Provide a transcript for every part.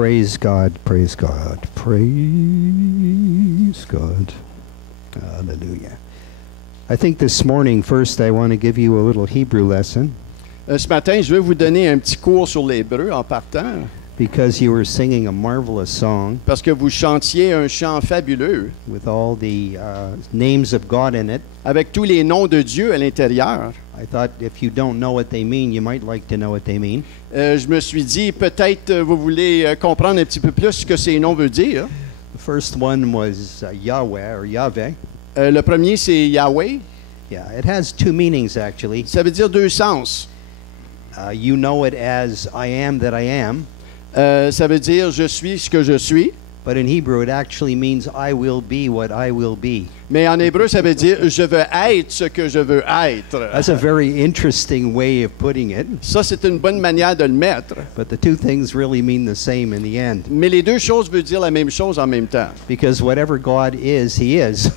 Praise God, praise God, praise God. Hallelujah. I think this morning, first, I want to give you a little Hebrew lesson. Ce matin, je vais vous donner un petit cours sur l'hébreu en partant, Because you were singing a marvelous song parce que vous chantiez un chant fabuleux with all the names of God in it. avec tous les noms de Dieu à l'intérieur. I thought if you don't know what they mean, you might like to know what they mean. Je me suis dit, peut-être vous voulez comprendre un petit peu plus ce que ces noms veulent dire. The first one was Yahweh or Yahweh. Le premier, c'est Yahweh. Yeah, it has two meanings actually. Ça veut dire deux sens. You know it as I am that I am. Ça veut dire je suis ce que je suis. But in Hebrew, it actually means I will be what I will be. Mais en hébreu, ça veut dire je veux être ce que je veux être. That's a very interesting way of putting it. Ça, c'est une bonne manière de le mettre. But the two things really mean the same in the end. Mais les deux choses veulent dire la même chose en même temps. Because whatever God is, He is.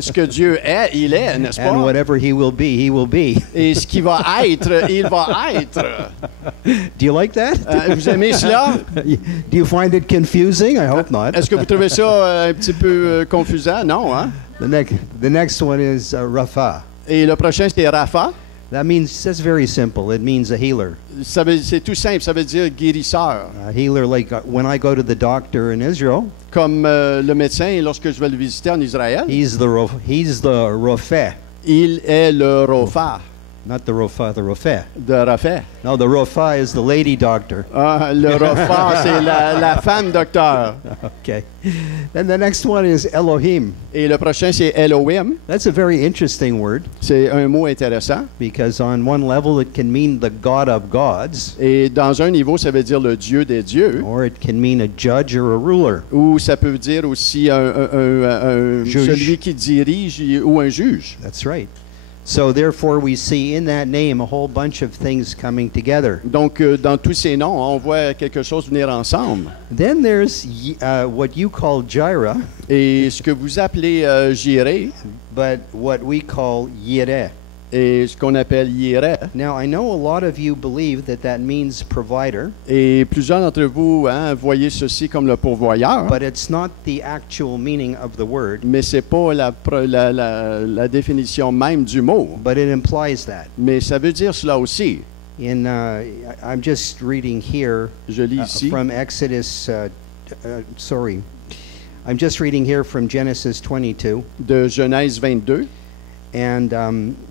Ce que Dieu est, il est, n'est-ce pas? And whatever He will be, He will be. Et ce qui va être, il va être. Do you like that? Vous aimez cela? Do you find it confusing? I hope not. Est-ce que vous trouvez ça un petit peu confusant? Non, hein? The next one is Rapha. Et le prochain, c'est Rapha. That's very simple. It means a healer. C'est tout simple, ça veut dire guérisseur. A healer, like when I go to the doctor in Israel, Comme le médecin, lorsque je vais le visiter en Israël, he's the Rofeh. il est le Rapha Not the Rofa, the Rofeh. de Rapha. No, the Rofa is the lady doctor. Le Rapha, c'est la femme docteur. Okay. Then the next one is Elohim. Et le prochain, c'est Elohim. That's a very interesting word C'est un mot intéressant. because on one level it can mean the God of gods, Et dans un niveau, ça veut dire le Dieu des dieux. or it can mean a judge or a ruler. Ou ça peut dire aussi Juge. celui qui dirige ou un juge. That's right. So therefore we see in that name a whole bunch of things coming together. Donc, dans tous ces noms, on voit quelque chose venir ensemble. Then there's what you call Jireh, Et ce que vous appelez Jireh, but what we call Yireh. et ce qu'on appelle Yireh. Now I know a lot of you believe that means provider, Et plusieurs d'entre vous voyez ceci comme le pourvoyeur, but it's not the actual meaning of the word, mais c'est pas la définition même du mot. but it implies that. Mais ça veut dire cela aussi. I'm just reading here Je lis ici. from Exodus. I'm just reading here from Genesis 22, De Genèse 22. and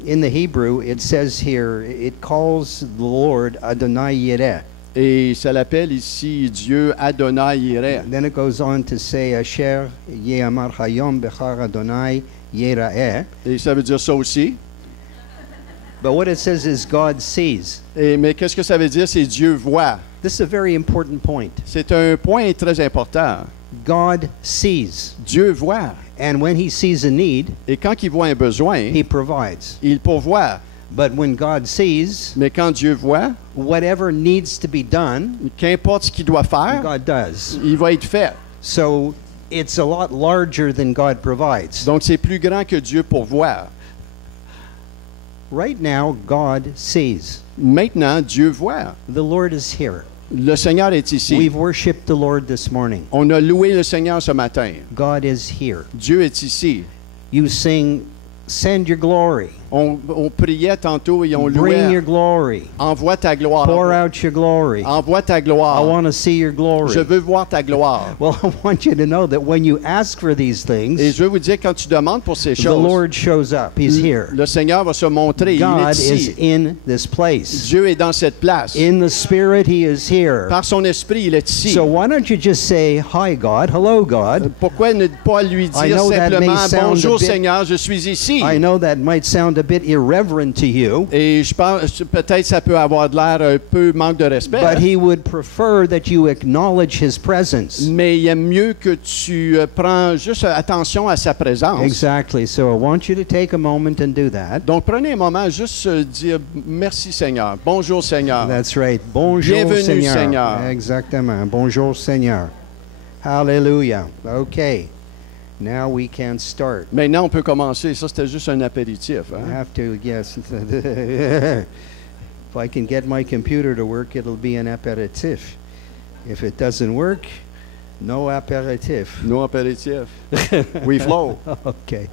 in the Hebrew it says here it calls the Lord Adonai Yireh. Et ça l'appelle ici Dieu Adonai Yireh. Then it goes on to say Asher Ye'amar Hayom Bechar Adonai Yireh. Et ça veut dire ça aussi. But what it says is God sees. Mais qu'est-ce que ça veut dire? C'est Dieu voit. This is a very important point. C'est un point très important. God sees, Dieu voit. and when He sees a need, Et quand il voit un besoin, He provides. il pourvoit. But when God sees, Mais quand Dieu voit, whatever needs to be done, qu'importe ce qu'il doit faire, God does. il va être fait. So it's a lot larger than God provides. Donc c'est plus grand que Dieu pourvoit. Right now, God sees. Maintenant, Dieu voit. The Lord is here. Le Seigneur est ici. We've worshiped the Lord this morning. On a loué le Seigneur ce matin. God is here. Dieu est ici. You sing, send your glory. On priait tantôt et on Bring your louait. glory. Envoie ta gloire. Pour out your glory. Envoie ta I gloire. want to see your Je glory. veux voir ta gloire. Well, I want you to know that when you ask for these Et things, je veux vous dire, quand tu demandes pour ces the choses, Lord shows up. He's here. le Seigneur va se montrer. Il God est is ici. in this place. Dieu est dans cette place. In the Spirit, He is here. Par son esprit, il est ici. So why don't you just say, hi, God, hello, God. Pourquoi ne pas lui I dire know that may simplement sound bonjour a bit- Seigneur, je suis ici. I know that might sound a bit irreverent to you, Et je pense peut-être ça peut avoir de l'air un peu manque de respect. but He would prefer that you acknowledge His presence. Mais il aime mieux que tu prends juste attention à sa présence. Exactly. So I want you to take a moment and do that. Donc prenez un moment juste dire merci Seigneur, bonjour Seigneur. That's right. Bonjour, Bienvenue, Seigneur. Seigneur. Exactement. Bonjour, Seigneur. Hallelujah. Okay. Now we can start. Maintenant on peut commencer. Ça c'était juste un apéritif. I Hein? have to, yes. If I can get my computer to work, it'll be an aperitif. If it doesn't work, no aperitif. No apéritif. We flow. Okay.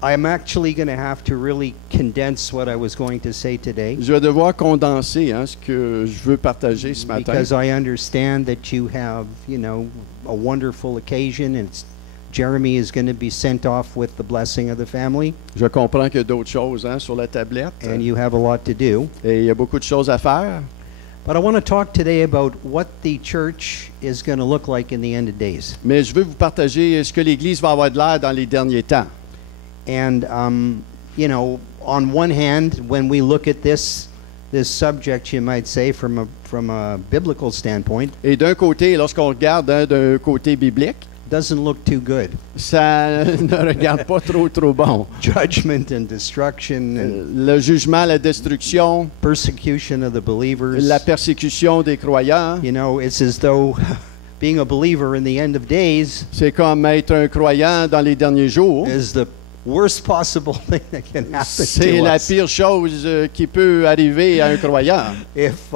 I'm actually going to have to really condense what I was going to say today Je vais devoir condenser ce que je veux partager ce matin. because I understand that you have, a wonderful occasion, and Jeremy is going to be sent off with the blessing of the family, Je comprends qu'il y a d'autres choses sur la tablette. and you have a lot to do. Et il y a beaucoup de choses à faire. But I want to talk today about what the church is going to look like in the end of days. Mais je veux vous partager ce que l'Église va avoir de l'air dans les derniers temps. And, on one hand, when we look at this subject, you might say, from a biblical standpoint, Et d'un côté, lorsqu'on regarde d'un côté biblique, doesn't look too good. ça ne regarde pas trop bon. Judgment and destruction and Le jugement, la destruction, persecution of the believers. la persécution des croyants, It's as though being a believer in the end of days c'est comme être un croyant dans les derniers jours. is the worst possible thing that can happen C'est to la us. pire chose qui peut arriver à un croyant. If,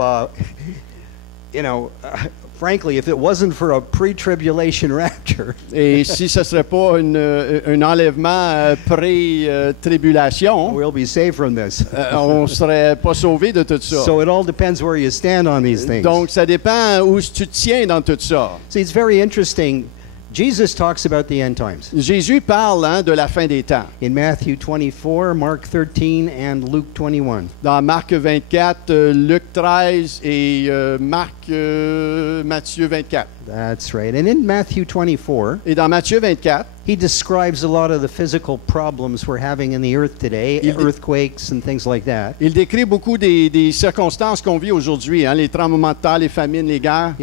frankly, if it wasn't for a pre-tribulation rapture, Et si ce ne serait pas un enlèvement pré-tribulation, we'll be saved from this. on ne serait pas sauvé de tout ça. So it all depends where you stand on these things. Donc, ça dépend où tu te tiens dans tout ça. See, it's very interesting. Jesus talks about the end times. Jésus parle de la fin des temps. In Matthew 24, Mark 13, and Luke 21. Dans Marc 24, Luc 13 et Matthieu 24. That's right. And in Matthew 24, Et dans Matthieu 24, he describes a lot of the physical problems we're having in the earth today, earthquakes and things like that. il décrit beaucoup des circonstances qu'on vit aujourd'hui, les tremblements de terre, les famines, les guerres,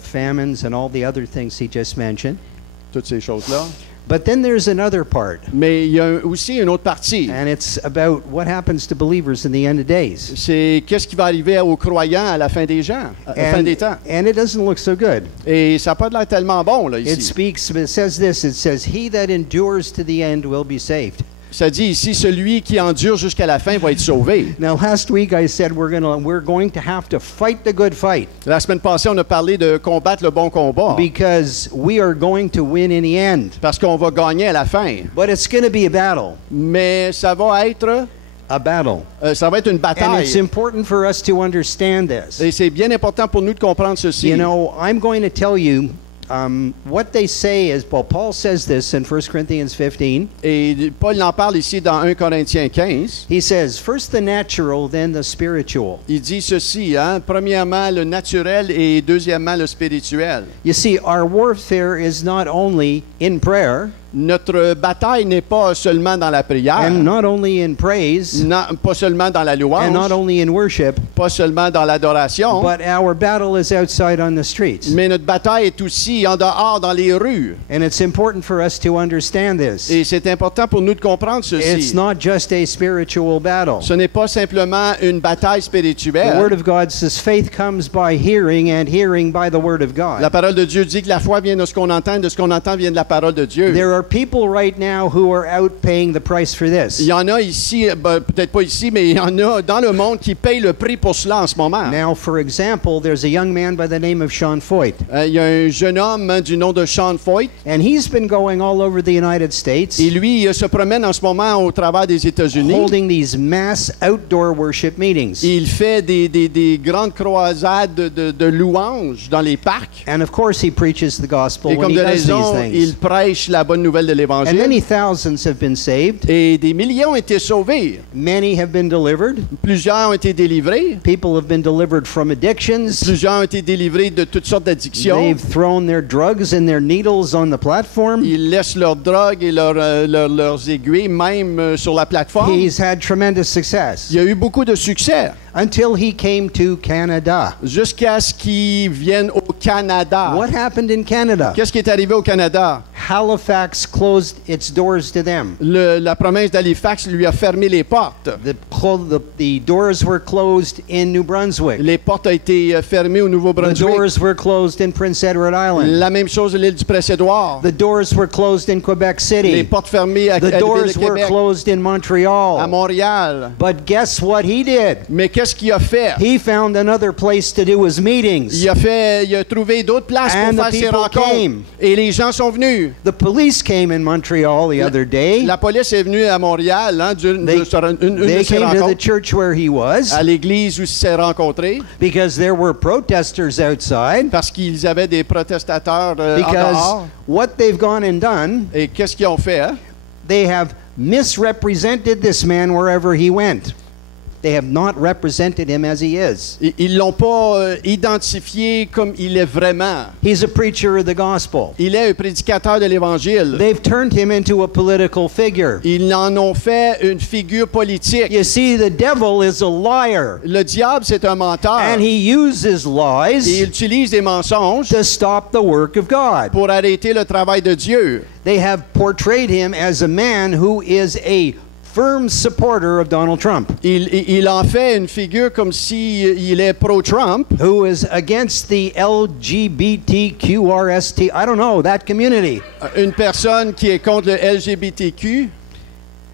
Famines and all the other things he just mentioned. toutes ces choses-là. But then there's another part, Mais il y a aussi une autre partie. and it's about what happens to believers in the end of days. C'est qu'est-ce qui va arriver aux croyants à la fin des gens, à la fin des temps. And it doesn't look so good. Et ça n'a pas l'air tellement bon, là, It ici. says this, it says, "He that endures to the end will be saved." Ça dit ici, celui qui endure jusqu'à la fin va être sauvé. Now, last week I said we're going to have to fight the good fight La semaine passée, on a parlé de combattre le bon combat. because we are going to win in the end. Parce qu'on va gagner à la fin. But it's going to be a battle. Mais ça va être une And bataille. it's important for us to understand this. Et c'est bien important pour nous de comprendre ceci. I'm going to tell you what they say is, Paul says this in 1 Corinthians 15. Et Paul en parle ici dans 1 Corinthiens 15. He says, first the natural, then the spiritual. Il dit ceci, premièrement le naturel et deuxièmement le spirituel. You see, our warfare is not only in prayer, Notre bataille n'est pas seulement dans la prière, and not only in praise, pas seulement dans la and not louange, only in worship, pas seulement dans l'adoration, but our battle is outside on the streets. mais notre bataille est aussi en dehors dans les rues. And it's important for us to understand this. Et c'est important pour nous de comprendre It's ceci. not just a spiritual battle. Ce n'est pas simplement une bataille The spirituelle. Word of God says faith comes by hearing, and hearing by the Word of La God. parole de Dieu dit que la foi vient de ce qu'on entend, de ce qu'on entend vient de la parole de Dieu. There are people right now who are out paying the price for this. Il y en a ici, peut-être pas ici, mais il y en a dans le monde qui payent le prix pour cela en ce moment. Now, for example, there's a young man by the name of Sean Foyt, Il y a un jeune homme du nom de Sean Foyt, and he's been going all over the United States et lui il se promène en ce moment au travers des États-Unis. holding these mass outdoor worship meetings. Il fait des grandes croisades de louanges dans les parcs. And of course, he preaches the gospel Et when comme he de does these raison, il things. prêche la bonne nouvelle de And l'Évangile. many thousands have been saved. Et des millions ont été sauvés. Many have been delivered. Plusieurs ont été délivrés. People have been delivered from addictions. Plusieurs ont été délivrés de toutes sortes d'addictions. They've thrown their drugs and their needles on the platform. Ils laissent leurs drogues et leurs aiguilles même sur la plateforme. He's had tremendous success Il y a eu beaucoup de succès until he came to Canada. jusqu'à ce qu'ils viennent au Canada. What happened in Canada? Qu'est-ce qui est arrivé au Canada? Halifax closed its doors to them. La province d'Halifax lui a fermé les portes. The doors were closed in New Brunswick. Les portes ont été fermées au The Nouveau-Brunswick. doors were closed in Prince Edward Island. La même chose à l'île du Prince-Édouard. The doors were closed in Quebec Les City. portes fermées à The l'île de doors were Québec, closed in à Montreal. Montréal. But guess what he did? Mais qu'est-ce qu'il a fait? He found another place to do his meetings. Il a trouvé d'autres places And pour the faire ses people rencontres. came. Et les gens sont venus. The police came in Montreal the other day. La police est venue à Montréal, hein, une They de They ses came to the rencontres, church where he was à l'église où ils s'est rencontrés, because there were protesters outside. parce qu'ils avaient des protestateurs en Because dehors. what they've gone and done, Et qu'est-ce qu'ils ont fait? Hein? they have misrepresented this man wherever he went. They have not represented him as he is. Ils l'ont pas identifié comme il est vraiment. He's a preacher of the gospel. Il est un prédicateur de l'Évangile. They've turned him into a political figure. Ils en ont fait une figure politique. You see, the devil is a liar, Le diable, c'est un menteur. and he uses Et lies il utilise des mensonges to stop the work of God. pour arrêter le travail de Dieu. They have portrayed him as a man who is a firm supporter of Donald Trump, Il en fait une figure comme si il est pro-Trump, who is against the LGBTQRST, I don't know, that community, une personne qui est contre le LGBTQ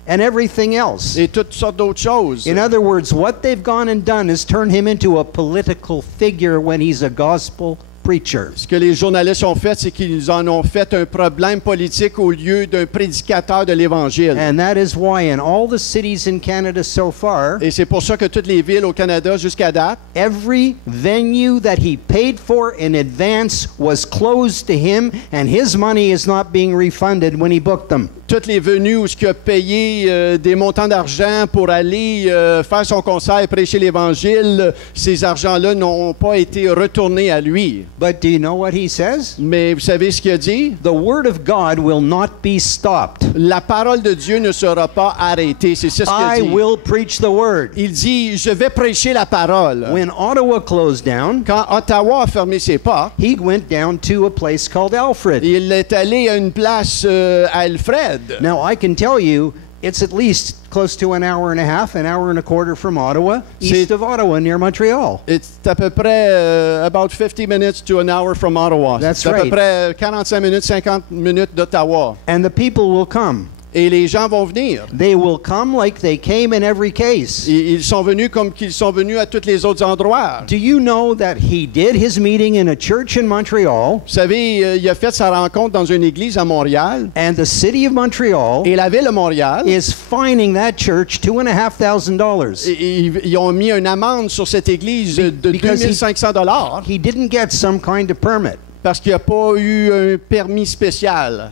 and everything else. et toutes sortes d'autres choses. In other words, what they've gone and done is turn him into a political figure when he's a gospel preacher. Ce que les journalistes ont fait, c'est qu'ils en ont fait un problème politique au lieu d'un prédicateur de l'Évangile. And that is why in all the cities in Canada so far, Et c'est pour ça que toutes les villes au Canada jusqu'à date, every venue that he paid for in advance was closed to him, and his money is not being refunded when he booked them. toutes les venues où il a payé des montants d'argent pour aller faire son concert et prêcher l'Évangile, ces argents-là n'ont pas été retournés à lui. But do you know what he says? Mais vous savez ce qu'il a dit? The word of God will not be stopped. La parole de Dieu ne sera pas arrêtée. C'est ça ce qu'il a I dit. will preach the word. Il dit, je vais prêcher la parole. When Ottawa closed down, Quand Ottawa a fermé ses portes, he went down to a place called Alfred. il est allé à une place à Alfred. Now, I can tell you, it's at least close to an hour and a half, an hour and a quarter from Ottawa, east of Ottawa, near Montreal. C'est à peu près about 50 minutes to an hour from Ottawa. That's C'est à peu right. près 45 minutes, 50 minutes d'Ottawa. And the people will come. Et les gens vont venir. They will come like they came in every case. Ils sont venus comme qu'ils sont venus à tous les autres endroits. Do you know that he did his meeting in a church in Montreal, Vous savez, il a fait sa rencontre dans une église à Montréal. and the city of Montreal Et la ville de Montréal, is fining that church $2,500? ils ont mis une amende sur cette église de Because he- $2,500 He didn't get some kind of permit. parce qu'il n'a pas eu un permis spécial.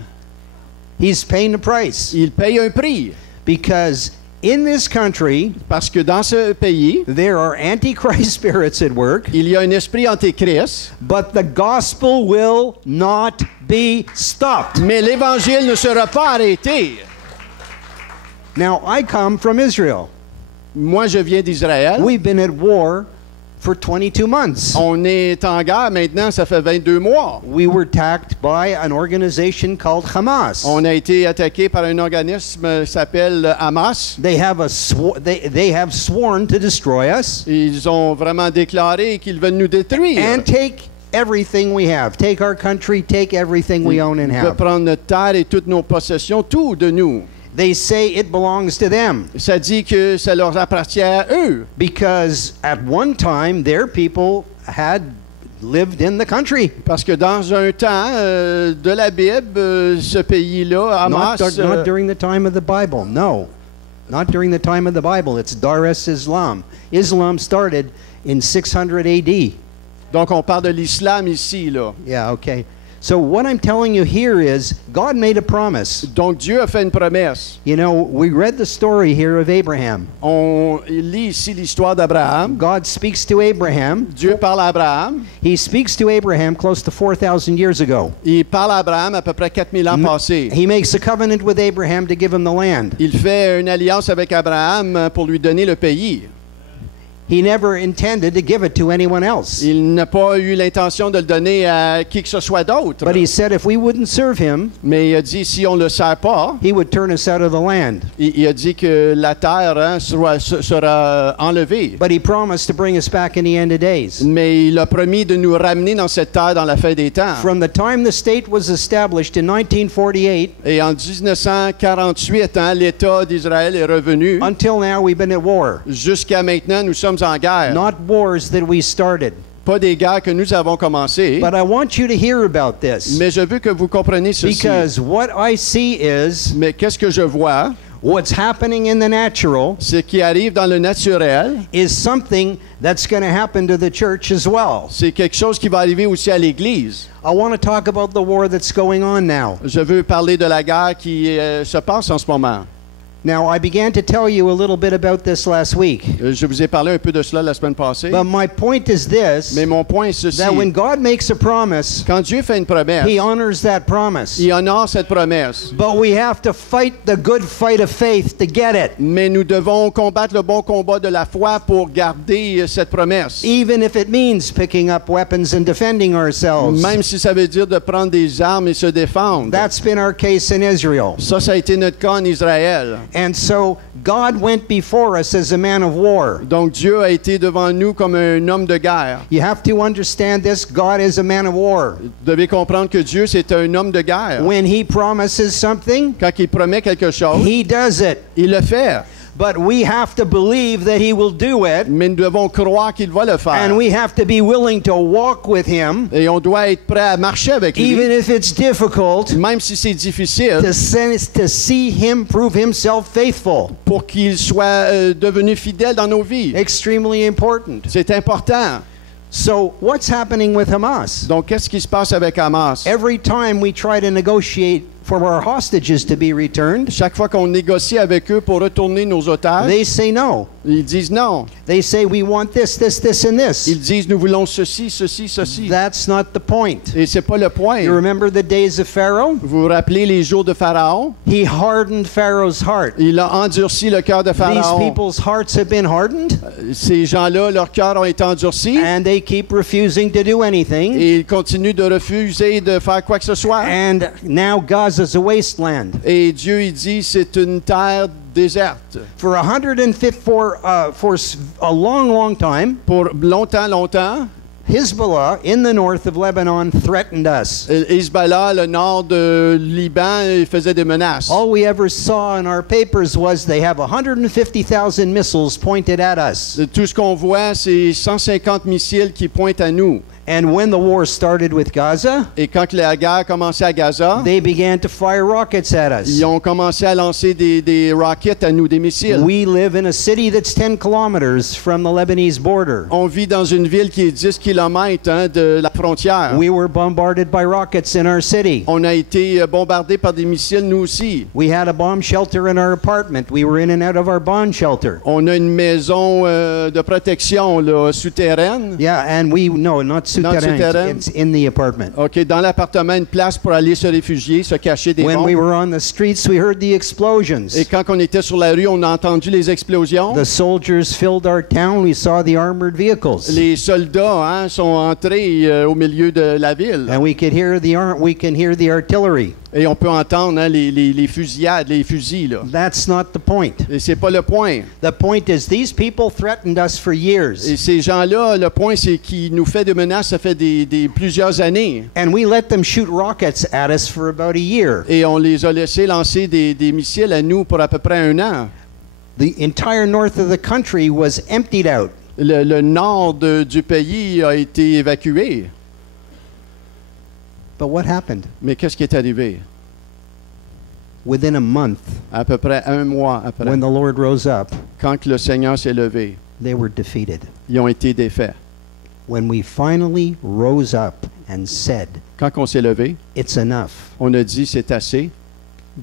He's paying the price Il paye un prix because in this country parce que dans ce pays, there are antichrist spirits at work, il y a un esprit antéchrist, but the gospel will not be stopped. mais l'évangile ne sera pas arrêté. Now, I come from Israel. Moi, je viens d'Israël. We've been at war for 22 months. On est en guerre maintenant, ça fait 22 mois. We were attacked by an organization called Hamas. On a été attaqué par un organisme qui s'appelle Hamas. They have they have sworn to destroy us Ils ont vraiment déclaré qu'ils veulent nous détruire. and take everything we have. Take our country, take everything we own and De have. prendre notre terre et toutes nos possessions, tout de nous. They say it belongs to them Ça dit que ça leur appartient à eux. because at one time their people had lived in the country. Parce que dans un temps de la Bible, ce pays-là, Hamas, Not during the time of the Bible. No. Not during the time of the Bible. It's Dar es Islam. Islam started in 600 AD. donc on parle de l'islam ici, là. Yeah, okay. So what I'm telling you here is God made a promise. Donc Dieu a fait une promesse. You know, we read the story here of Abraham. On lit ici l'histoire d'Abraham. God speaks to Abraham. Dieu parle à Abraham. He speaks to Abraham close to 4,000 years ago. Il parle à Abraham à peu près 4000 ans passés. He makes a covenant with Abraham to give him the land. Il fait une alliance avec Abraham pour lui donner le pays. He never intended to give it to anyone else. Il n'a pas eu l'intention de le donner à qui que ce soit d'autre. But he said if we wouldn't serve him, Mais il a dit, si on ne le sert pas, he would turn us out of the land. il a dit que la terre sera enlevée. But he promised to bring us back in the end of days. Mais il a promis de nous ramener dans cette terre dans la fin des temps. From the time the state was established in 1948 Et en 1948, l'État d'Israël est revenu. until now, we've been at war. Jusqu'à maintenant, nous sommes en guerre. Not wars that we started. Pas des guerres que nous avons commencées. But I want you to hear about this. Mais je veux que vous compreniez ceci. Because what I see is Mais qu'est-ce que je vois? what's happening in the natural Ce qui arrive dans le naturel, is something that's going to happen to the church as well. c'est quelque chose qui va arriver aussi à l'Église. I want to talk about the war that's going on now. Je veux parler de la guerre qui se passe en ce moment. Now, I began to tell you a little bit about this last week. Je vous ai parlé un peu de cela la semaine passée. But my point is this, Mais mon point est ceci. that when God makes a promise, Quand Dieu fait une promesse, He honors that promise. il honore cette promesse. But we have to fight the good fight of faith to get it, Mais nous devons combattre le bon combat de la foi pour garder cette promesse. even if it means picking up weapons and defending ourselves. Même si ça veut dire de prendre des armes et se défendre. That's been our case in Israel. Ça a été notre cas en Israël. And so God went before us as a man of war. Donc Dieu a été devant nous comme un homme de guerre. You have to understand this. God is a man of war. Vous devez comprendre que Dieu, c'est un homme de guerre. When He promises something, Quand il promet quelque chose, He does it. il le fait. But we have to believe that He will do it, Mais nous devons croire qu'il va le faire. and we have to be willing to walk with Him, Et on doit être prêt à marcher avec lui. even if it's difficult, Même si c'est difficile, to see Him prove Himself faithful. pour qu'il soit devenu fidèle dans nos vies. Extremely important. C'est important. So, what's happening with Hamas? Donc, qu'est-ce qui se passe avec Hamas? Every time we try to negotiate for our hostages to be returned, Chaque fois qu'on négocie avec eux pour retourner nos otages, they say no. ils disent non. They say we want this, this, this, and this. Ils disent nous voulons ceci, ceci, ceci. That's not the point. Et c'est pas le point. You remember the days of Pharaoh? Vous vous rappelez les jours de Pharaon? He hardened Pharaoh's heart. Il a endurci le cœur de These Pharaon. people's hearts have been hardened, Ces gens-là, leur cœur ont été endurcis and they keep refusing to do anything. et ils continuent de refuser de faire quoi que ce soit. And now Gaza's a wasteland. Et Dieu, il dit, c'est une terre déserte. For a long, long time, Pour longtemps, Hezbollah in the north of Lebanon threatened us. Hezbollah, le nord de Liban, il faisait des menaces. All we ever saw in our papers was they have 150,000 missiles pointed at us. Tout ce qu'on voit, c'est 150 missiles qui pointent à nous. And when the war started with Gaza, Et quand la guerre commençait à Gaza, they began to fire rockets at us. ils ont commencé à lancer des rockets à nous, des missiles. We live in a city that's 10 kilometers from the Lebanese border. On vit dans une ville qui est 10 km de la frontière. We were bombarded by rockets in our city. On a été bombardés par des missiles, nous aussi. We had a bomb shelter in our apartment. We were in and out of our bomb shelter. On a une maison de protection là, souterraine. Yeah, and no, not souterrain. souterrain. It's in the apartment. OK, dans l'appartement, une place pour aller se réfugier, se cacher des When bombes. we were on the streets, we heard the explosions. Et quand on était sur la rue, on a entendu les explosions. The soldiers filled our town. We saw the armored vehicles. Les soldats sont entrés au milieu de la ville. And we can hear the artillery. Et on peut entendre les fusillades, les fusils. Là. That's not the point. Et c'est pas le point. The point is these people threatened us for years. Et ces gens-là, le point, c'est qu'ils nous fait des menaces, ça fait plusieurs années. And we let them shoot rockets at us for about a year. Et on les a laissés lancer des missiles à nous pour à peu près un an. The entire north of the country was emptied out. Le nord du pays a été évacué. But what happened? Mais qu'est-ce qui est arrivé? Within a month, À peu près un mois après, when the Lord rose up, quand le Seigneur s'est levé, they were defeated. ils ont été défaits. When we finally rose up and said, Quand on s'est levé, it's enough, on a dit c'est assez.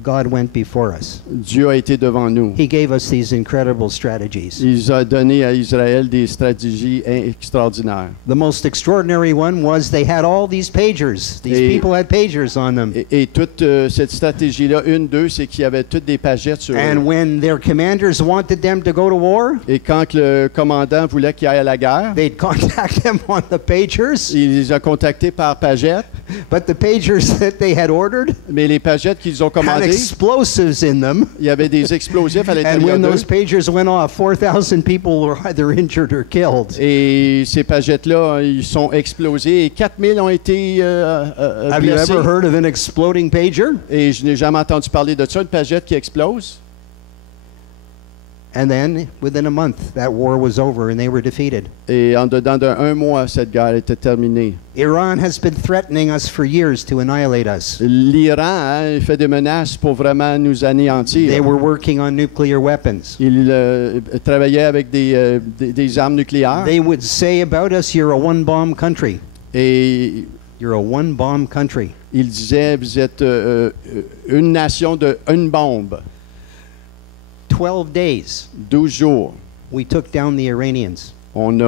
God went before us. Dieu a été devant nous. He gave us these incredible strategies. Il a donné à Israël des stratégies extraordinaires. The most extraordinary one was they had all these pagers. These people had pagers on them. Et toute cette stratégie-là, une, c'est qu'il y avait toutes des pagettes sur eux. And when their commanders wanted them to go to war, Et quand le commandant voulait qu'ils aillent à la guerre, they'd contact them on the pagers. il les a contactés par pagette. But the pagers that they had ordered Mais les pagettes qu'ils ont had commandées, explosives in them. il y avait des explosifs à And l'intérieur when d'eux. those pagers went off, 4,000 people were either injured or killed. Et ces pagettes-là, ils sont explosés et 4000 ont été Have you blessés. ever heard of an exploding pager? Et je n'ai jamais entendu parler de ça, une pagette qui explose. And then, within a month, that war was over and they were defeated. Et en dedans d'un mois, cette guerre était terminée. Iran has been threatening us for years to annihilate us. L'Iran il fait des menaces pour vraiment nous They anéantir. were working on nuclear weapons. Il travaillait avec des armes nucléaires. They would say about us, you're a one-bomb country. Et You're a one-bomb country. il disait, vous êtes une nation de une bombe. 12 days, 12 jours. we took down the Iranians. On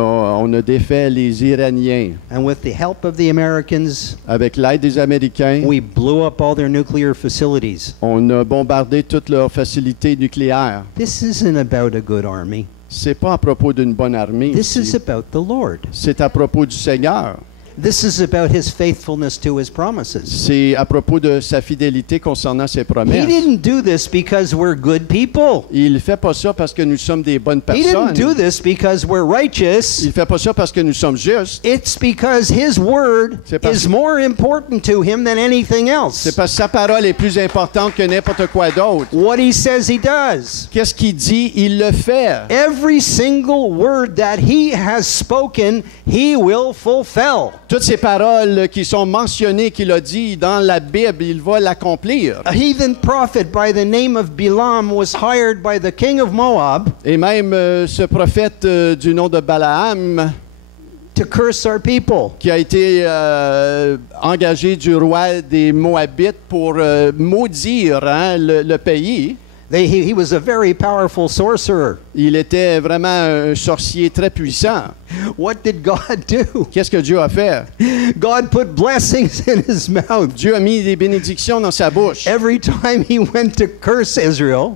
a défait les Iraniens. And with the help of the Americans, Avec l'aide des Américains, we blew up all their nuclear facilities. on a bombardé toutes leurs facilités nucléaires. This isn't about a good army. C'est pas à propos d'une bonne armée. This ici. is about the Lord. C'est à propos du Seigneur. This is about his faithfulness to his promises. C'est à propos de sa fidélité concernant ses He promesses. didn't do this because we're good people. Il fait pas ça parce que nous sommes des bonnes He didn't do personnes. this because we're righteous. Il fait pas ça parce que nous sommes justes. It's because his word C'est parce- is more important to him than anything else. C'est parce que sa parole est plus importante que n'importe quoi d'autre. What he says he does. Qu'est-ce qu'il dit? Il le fait. Every single word that he has spoken, he will fulfill. Toutes ces paroles qui sont mentionnées qu'il a dit dans la Bible, il va l'accomplir. A heathen prophet by the name of Balaam was hired by the king of Moab Et même ce prophète du nom de Balaam, to curse our people. qui a été engagé du roi des Moabites pour maudire le pays. He was a very powerful sorcerer. Il était vraiment un sorcier très puissant. What did God do? Qu'est-ce que Dieu a fait? God put blessings in his mouth. Dieu a mis des bénédictions dans sa bouche. Every time he went to curse Israel,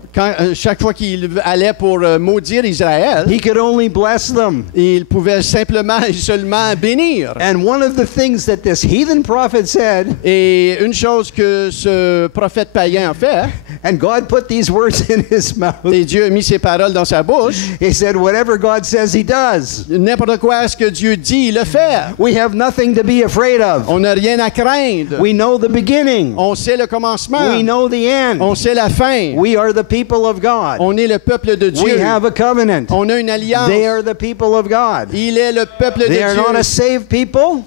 Chaque fois qu'il allait pour maudire Israël, he could only bless them. il pouvait simplement et seulement bénir. And one of the things that this heathen prophet said, Et une chose que ce prophète païen a fait, and God put these words in his mouth, et Dieu a mis ses paroles dans sa bouche, he said, whatever God says, he does. n'importe quoi ce que Dieu dit, il le fait. We have nothing to be afraid of. On n'a rien à craindre. We know the beginning. On sait le commencement. We know the end. On sait la fin. We are the people of God. On est le peuple de We Dieu. have a covenant. On a une alliance. They are the people of God. Il est le peuple de They are not a Dieu. saved people.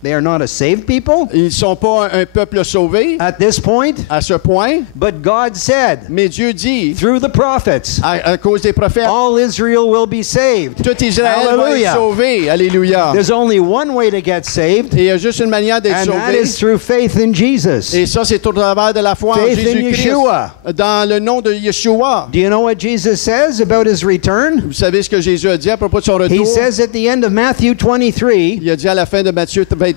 They are not a saved people Ils ne sont pas un peuple sauvé at this point. à ce point, But God said, mais Dieu dit, through the prophets, à cause des prophètes, all Israel will be saved. tout Israël va être Hallelujah. sauvé. Alléluia. There's only one way to get saved, Et il y a juste une manière d'être and that sauvé. is through faith in Jesus. Et ça, c'est au travers de la foi en Faith in Jésus-Christ. Yeshua. Dans le nom de Yeshua. Do you know what Jesus says about his return? Vous savez ce que Jésus a dit à propos de son He retour? says at the end of Matthew 23, Il a dit à la fin de Matthieu 23,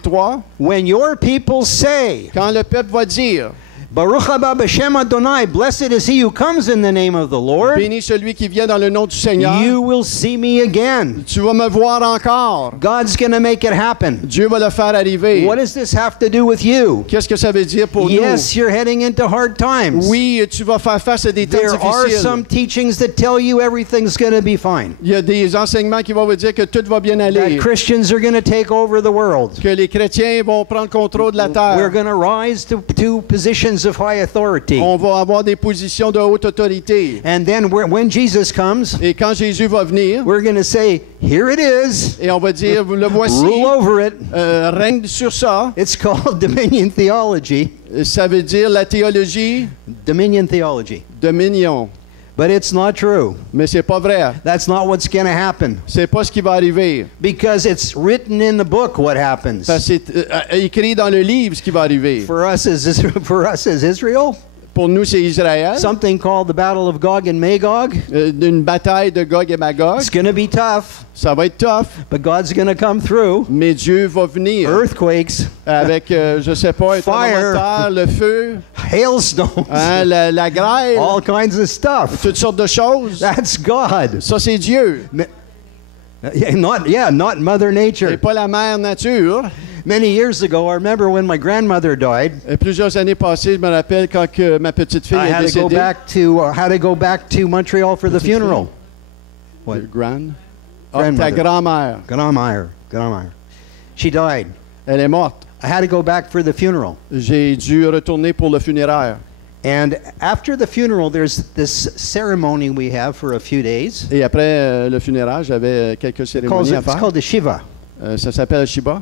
when your people say, quand le peuple va dire, Baruch haba b'shem Adonai, blessed is he who comes in the name of the Lord, bénis celui qui vient dans le nom du Seigneur, you will see me again. tu vas me voir encore. God's going to make it happen. Dieu va le faire arriver. What does this have to do with you? Qu'est-ce que ça veut dire pour Yes, you're heading into hard times. nous? Oui, tu vas faire face à des temps There are difficiles. some teachings that tell you everything's going to be fine. Il y a des enseignements qui vont vous dire que tout va bien aller, That Christians are going to take over the world. que les chrétiens vont prendre contrôle de la terre. We're going to rise to positions of high authority. On va avoir des positions de haute autorité. And then when Jesus comes, Et quand Jésus va venir, we're going to say, here it is. et on va dire, le voici, Rule over it. règne sur ça. It's called dominion theology. Ça veut dire la théologie, Dominion theology. dominion. But it's not true. Mais c'est pas vrai. That's not what's going to happen. C'est pas ce qui va arriver. Because it's written in the book what happens. Parce que c'est écrit dans le livre ce qui va arriver. For us as Israel, Pour nous, c'est Israël. Something called the Battle of Gog and Magog. Une bataille de Gog et Magog. It's going to be tough, Ça va être tough, but God's going to come through. mais Dieu va venir Earthquakes, avec, je sais pas, un tremblement de terre, le feu, hailstones, hein, la grêle, all kinds of stuff. toutes sortes de choses. That's God. Ça, c'est Dieu. Not Mother Nature. Et pas la mère nature. Many years ago, I remember when my grandmother died. Et plusieurs années passées, je me rappelle quand que ma petite fille I est had to go back to Montreal for the funeral. What? Ta grand-mère. Grandmère. She died. Elle est morte. I had to go back for the funeral. J'ai dû retourner pour le funéraire. And after the funeral, there's this ceremony we have for a few days. Et après le funéraire, j'avais quelques cérémonies à It's faire. called the Shiva. Ça s'appelle Shiva.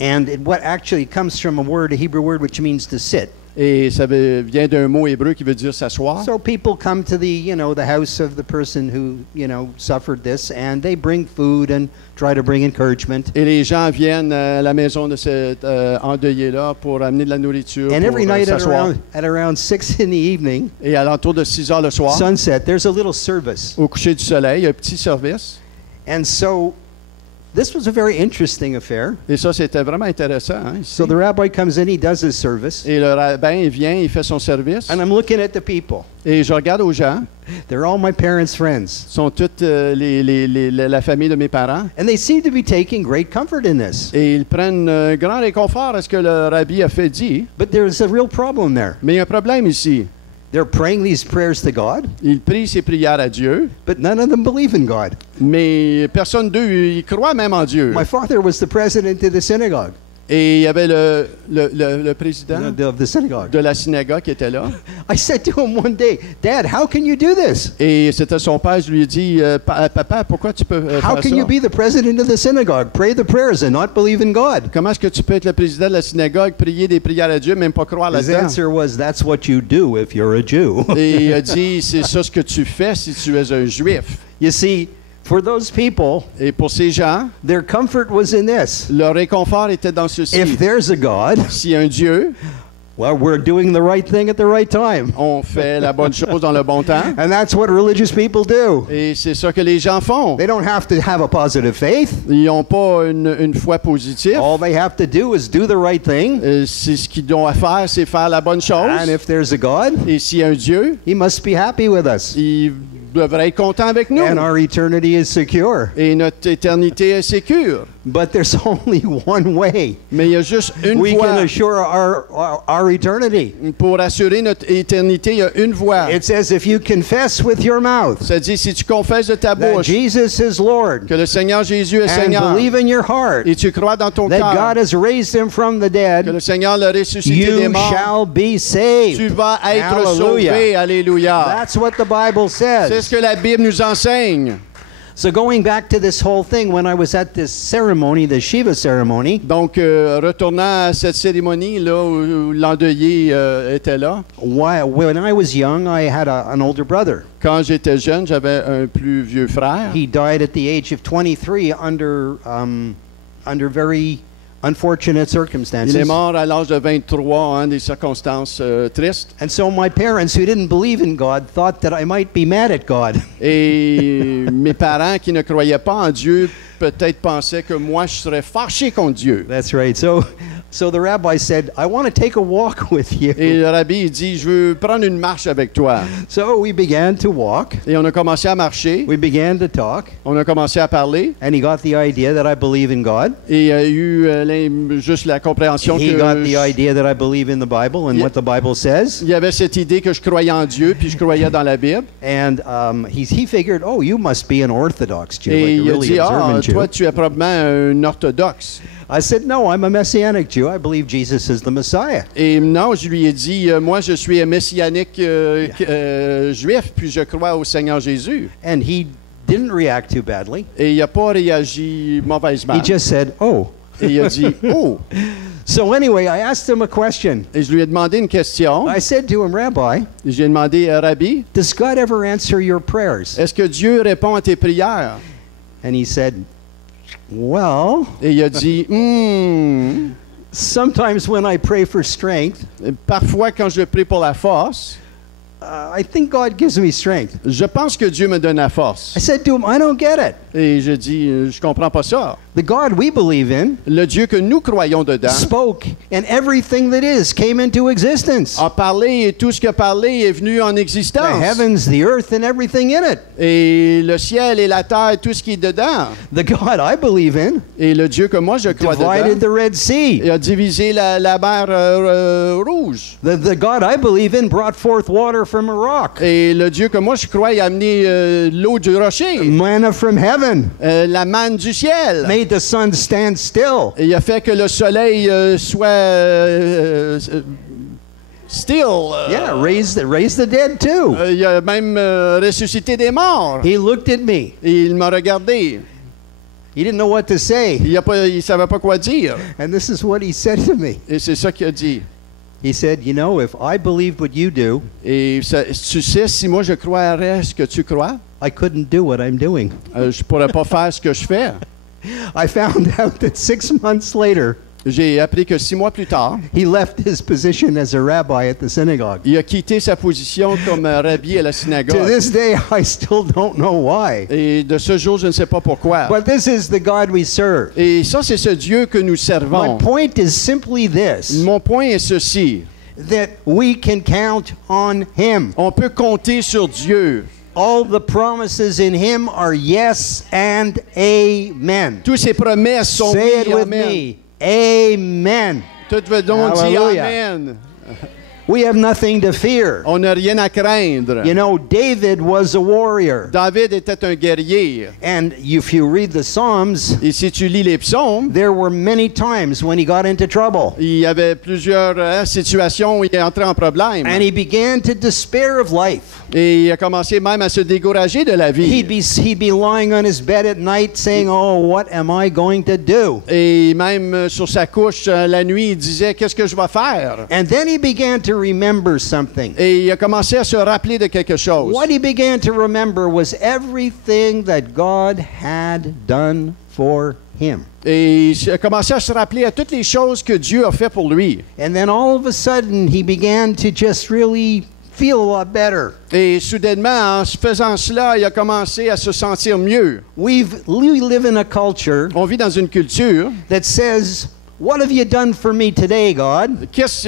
And what actually comes from a Hebrew word, which means to sit. Et ça vient d'un mot hébreu qui veut dire s'asseoir. So people come to the house of the person who, suffered this, and they bring food and try to bring encouragement. Et les gens viennent à la maison de cet endeuillé-là pour amener de la nourriture, And every pour night s'asseoir. at around 6 in the evening, Et à l'entour de 6 heures le soir, sunset, there's a little service. au coucher du soleil, il y a un petit service. And so this was a very interesting affair. Et ça, c'était vraiment intéressant. Hein, ici. So the rabbi comes in, he does his service, Et le rabbin, il vient, il fait son service. and I'm looking at the people. Et je regarde aux gens. They're all my parents' friends. Sont toutes la famille de mes parents. And they seem to be taking great comfort in this. Et ils prennent un grand réconfort à ce que le rabbi a fait dit. But there's a real problem there. Mais il y a un problème ici. They're praying these prayers to God, Ils prient ces prières à Dieu, but none of them believe in God. mais personne d'eux, ils croient même en Dieu. My father was the president of the synagogue. Et il y avait le président Of the synagogue. de la synagogue qui était là. I said to him one day, Dad, how can you do this? Et c'était son père, je lui ai dit, Papa, pourquoi tu peux How faire can you ça? be the president of the synagogue, pray the prayers, and not believe in God? Comment est-ce que tu peux être le président de la synagogue, prier des prières à Dieu, même pas croire His là-dedans? answer was, that's what you do if you're a Jew. Et il a dit, c'est ça ce que tu fais si tu es un juif. You see, for those people, Et pour ces gens, their comfort was in this. leur réconfort était dans ceci. If there's a God, S'il y a un Dieu, well, we're doing the right thing at the right time. on fait la bonne chose dans le bon temps. And that's what religious people do. Et c'est ça que les gens font. They don't have to have a positive faith. Ils n'ont pas une foi positive. All they have to do is do the right thing. C'est ce qu'ils doivent faire, c'est faire la bonne chose. And if there's a God, Et s'il y a un Dieu, he must be happy with us. il devrait être content avec nous. And our eternity is secure. Et notre éternité est sécure. But there's only one way Mais il y a juste une we can voie. assure our eternity. Pour assurer notre éternité, il y a une voie. It says, if you confess with your mouth Ça dit, si tu confesses de ta that bouche Jesus is Lord que le Seigneur Jésus est and Seigneur, believe in your heart et tu crois dans ton that cœur God has raised him from the que dead, le Seigneur l'a ressuscité des you morts, shall be tu saved. vas être Hallelujah. sauvé. Alléluia. That's what the Bible C'est ce says. que la Bible nous enseigne. So going back to this whole thing, when I was at this ceremony, the Shiva ceremony, Donc, retournant à cette cérémonie là où l'endeuillé était là, when I was young, I had an older brother. quand j'étais jeune, j'avais un plus vieux frère. He died at the age of 23 under very unfortunate circumstances. Il est mort à l'âge de 23, des circonstances tristes. And so my parents, who didn't believe in God, thought that I might be mad at God. Et mes parents qui ne croyaient pas en Dieu peut-être pensaient que moi je serais fâché contre Dieu. That's right. So the rabbi said, I want to take a walk with Et you. le rabbi il dit, je veux prendre une marche avec toi. So we began to walk. Et on a commencé à marcher, We began to talk. on a commencé à parler. And he got the idea that I believe in God. Et il y a eu juste la compréhension He que got the idea that I believe in the Bible and what the Bible says. il y avait cette idée que je croyais en Dieu, puis je croyais dans la Bible. And he figured, oh, you must be an Orthodox Jew, Et like a il a really dit, observant Jew. toi tu es probablement un orthodoxe. I said, no, I'm a Messianic Jew. I believe Jesus is the Messiah. Et non, je lui ai dit, moi je suis un messianique juif, puis je crois au Seigneur Jésus. And he didn't react too badly. Et il n'a pas réagi mauvaisement. He just said, oh. Et il a dit, oh! So anyway, I asked him a question. Et je lui ai demandé une question. I said to him, Rabbi, J'ai demandé, Rabbi, does God ever answer your prayers? est-ce que Dieu répond à tes prières? And he said, well, Et il a dit, Sometimes when I pray for strength, Parfois, quand je prie pour la force, I think God gives me strength. je pense que Dieu me donne la force. I said to him, I don't get it. Et je dis, je comprends pas ça. The God we believe in Le Dieu que nous croyons dedans spoke, and everything that is came into existence. a parlé et tout ce qu'il a parlé est venu en The existence. heavens, the earth, and everything in it. Et le ciel et la terre, tout ce qui est dedans. The God I believe in Et le Dieu que moi je crois divided dedans, the Red Sea. il a divisé la mer rouge. The God I believe in brought forth water from a rock, Et le Dieu que moi je crois, il a amené l'eau du rocher, manna from heaven, la manne du ciel. made the sun stand still. Et il a fait que le soleil soit still. Yeah, raise the dead too. Il a même ressuscité des morts. He looked at me. Et il m'a regardé. He didn't know what to say. Il savait pas quoi dire. And this is what he said to me. Et c'est ça qu'il a dit. He said, you know, if I believed what you do, Et tu sais, si moi je croirais ce que tu crois, I couldn't do what I'm doing. je pourrais pas faire ce que je fais. I found out that 6 months later, J'ai appris que 6 mois plus tard, he left his position as a rabbi at the synagogue. il a quitté sa position comme rabbi à la To synagogue. this day, I still don't know why. Et de ce jour, je ne sais pas pourquoi. But this is the God we serve. Et ça, c'est ce Dieu que nous My servons. point is simply this, Mon point est ceci. that we can count on him. On peut compter sur Dieu. All the promises in him are yes and amen. Toutes ses promesses sont Say it oui, with amen. me. Amen. Toutes veut donc dire Hallelujah. amen. We have nothing to fear. On n'a rien à craindre. You know, David was a warrior. David était un guerrier. And if you read the Psalms, Et si tu lis les psaumes, there were many times when he got into trouble. il y avait plusieurs situations où il est entré en problème. And he began to despair of life. Et il a commencé même à se décourager de la vie. He'd be lying on his bed at night saying, oh, what am I going to do? Et même sur sa couche la nuit, il disait, qu'est-ce que je vais faire? And then he began to remember something. Et il a commencé à se rappeler de quelque chose. What he began to remember was everything that God had done for him. Et il a commencé à se rappeler à toutes les choses que Dieu a fait pour lui. And then all of a sudden, he began to just really feel a lot better. Et soudainement, en faisant cela, il a commencé à se sentir mieux. We live in a culture On vit dans une culture. that says, what have you done for me today, God?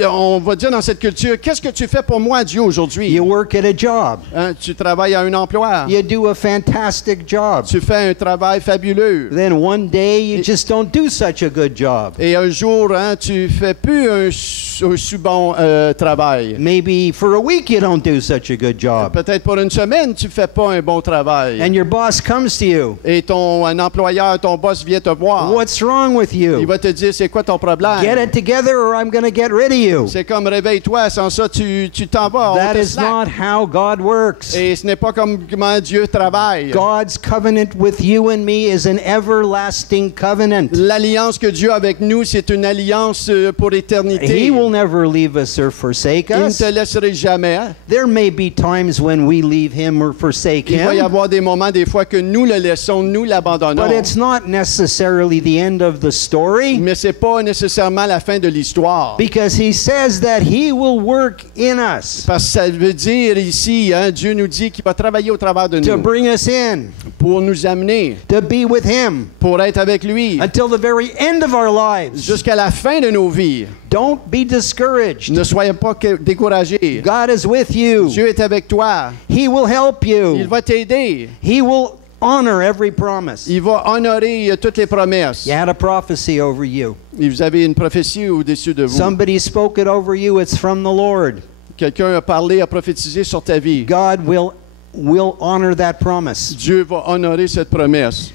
On va dire dans cette culture, qu'est-ce que tu fais pour moi, Dieu, aujourd'hui? You work at a job. Hein, tu travailles à un emploi. You do a fantastic job. Tu fais un travail fabuleux. Then one day you just don't do such a good job. Et un jour, hein, tu fais plus un bon travail. Maybe for a week you don't do such a good job. Peut-être pour une semaine, tu fais pas un bon travail. And your boss comes to you. Et un employeur, ton boss vient te voir. What's wrong with Il you? va te dire, c'est quoi ton problème? Get it together or I'm going to get rid of you. C'est comme réveille-toi, sans ça tu t'en vas. That On te is slack. not how God works. Et ce n'est pas comme comment Dieu travaille. God's covenant with you and me is an everlasting covenant. L'alliance que Dieu a avec nous, c'est une alliance pour éternité. He will never leave us or forsake Il ne us. te laisserait jamais. There may be times when we leave him or forsake Il va y him, avoir des moments, des fois, que nous le laissons, nous l'abandonnons. but it's not necessarily the end of the story, Mais c'est pas nécessairement la fin de l'histoire. because he says that he will work in us Parce que ça veut dire ici, hein, Dieu nous dit qu'il va travailler au travers de to nous bring us in, pour nous amener, to be with him pour être avec lui until the very end of our lives. jusqu'à la fin de nos vies. Don't be discouraged. Ne soyez pas découragés. God is with you. Dieu est avec toi. He will help Il you. va t'aider. He will honor every promise. Il va honorer toutes les promesses. You had a prophecy over you. Et vous avez une prophétie au-dessus de vous. Somebody spoke it over you. It's from the Lord. Quelqu'un a parlé, a prophétisé sur ta vie. God will honor that promise. Dieu va honorer cette promesse.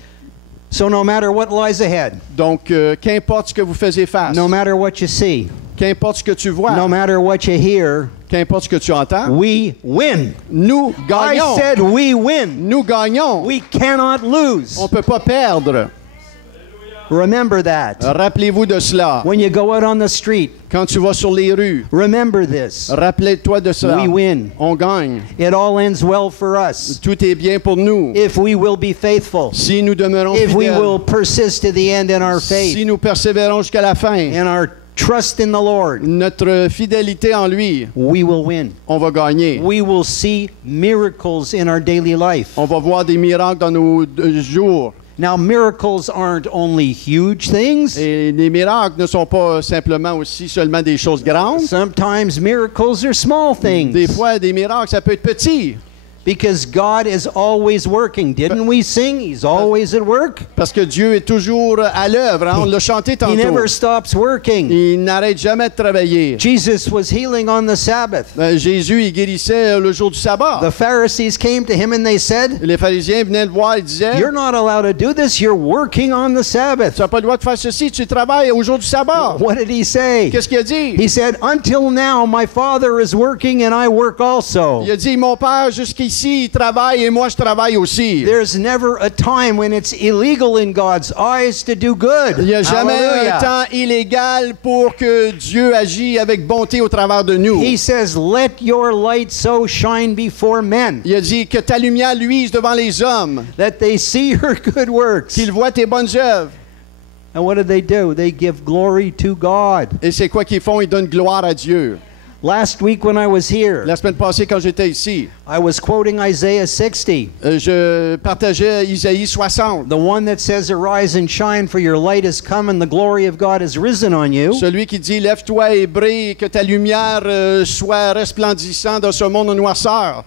So no matter what lies ahead, Donc, qu'importe ce que vous faisiez face, no matter what you see, qu'importe ce que tu vois, no matter what you hear, qu'importe ce que tu entends, we win. nous I gagnons. said we win. Nous gagnons. We cannot lose. On ne peut pas perdre. Remember that. Rappelez-vous de cela. When you go out on the street, Quand tu vas sur les rues, remember this. rappelez-toi de cela. We win. On gagne. It all ends well for us Tout est bien pour nous. if we will be faithful, Si nous demeurons if we fidèles, will persist to the end in our si faith, nous persévérons jusqu'à la fin, in our trust in the Lord, notre fidélité en lui, we will win. on va gagner. We will see miracles in our daily life. On va voir des miracles dans nos jours. Now, miracles aren't only huge things. Et les miracles ne sont pas simplement aussi seulement des choses grandes. Sometimes miracles are small things. Des fois, des miracles, ça peut être petit. Because God is always working. Didn't we sing? He's always at work. Parce que Dieu est toujours à l'œuvre. Hein? On l'a chanté He tantôt. never stops working. Il n'arrête jamais de travailler. Jesus was healing on the Sabbath. Jésus, il guérissait le jour du sabbat. The Pharisees came to him and they said, Les pharisiens venaient le voir et disaient, "You're not allowed to do this. You're working on the Sabbath." tu n'as pas le droit de faire ceci, tu travailles au jour du sabbat. What did he say? Qu'est-ce qu'il a dit? He said, "Until now, my Father is working and I work also." Il a dit, mon père, jusqu'ici, il travaille et moi, je travaille aussi. There's never a time when it's illegal in God's eyes to do good. Il n'y a jamais un Hallelujah. temps illégal pour que Dieu agisse avec bonté au travers de nous. He says, "Let your light so shine before men, Il a dit que ta lumière luise devant les hommes, that they see your good works." qu'ils voient tes bonnes œuvres. And what do? They give glory to God. Et c'est quoi qu'ils font? Ils donnent gloire à Dieu. Last week when I was here, La semaine passée, quand j'étais ici, I was quoting Isaiah 60, je partageais Isaïe 60. the one that says, "Arise and shine, for your light has come and the glory of God has risen on you." Celui qui dit, lève-toi et brille, que ta lumière soit resplendissante dans ce monde en noirceur.